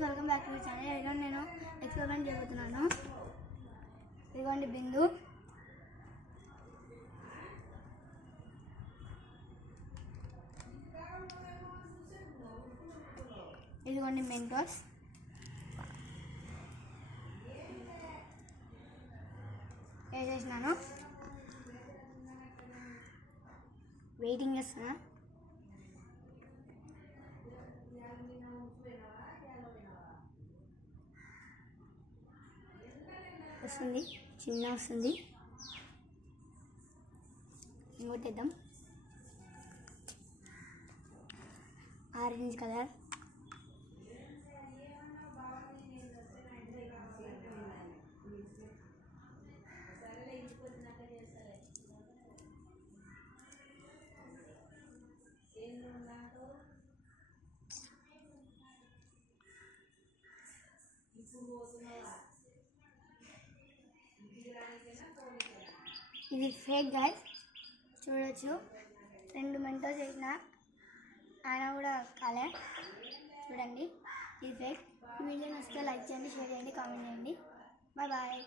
Friends, welcome back to my channel. ఈరోజు నేను experiment చేయబోతున్నాను. ఇదిగోండి బిందు, ఇదిగోండి మెంటోస్, వేసేసినాను. వెయిటింగ్ చేస్తున్నా. వస్తుంది, చిన్న వస్తుంది. ఇంకోటేద్దాం, ఆరెంజ్ కలర్. ఇది ఫేక్ గైస్, చూడొచ్చు. 2 మెంటోస్ చేసిన ఆయన కూడా కాలే. చూడండి, ఇది ఫేక్. ఈ వీడియో నచ్చితే లైక్ చేయండి, షేర్ చేయండి, కామెంట్ చేయండి. Bye bye.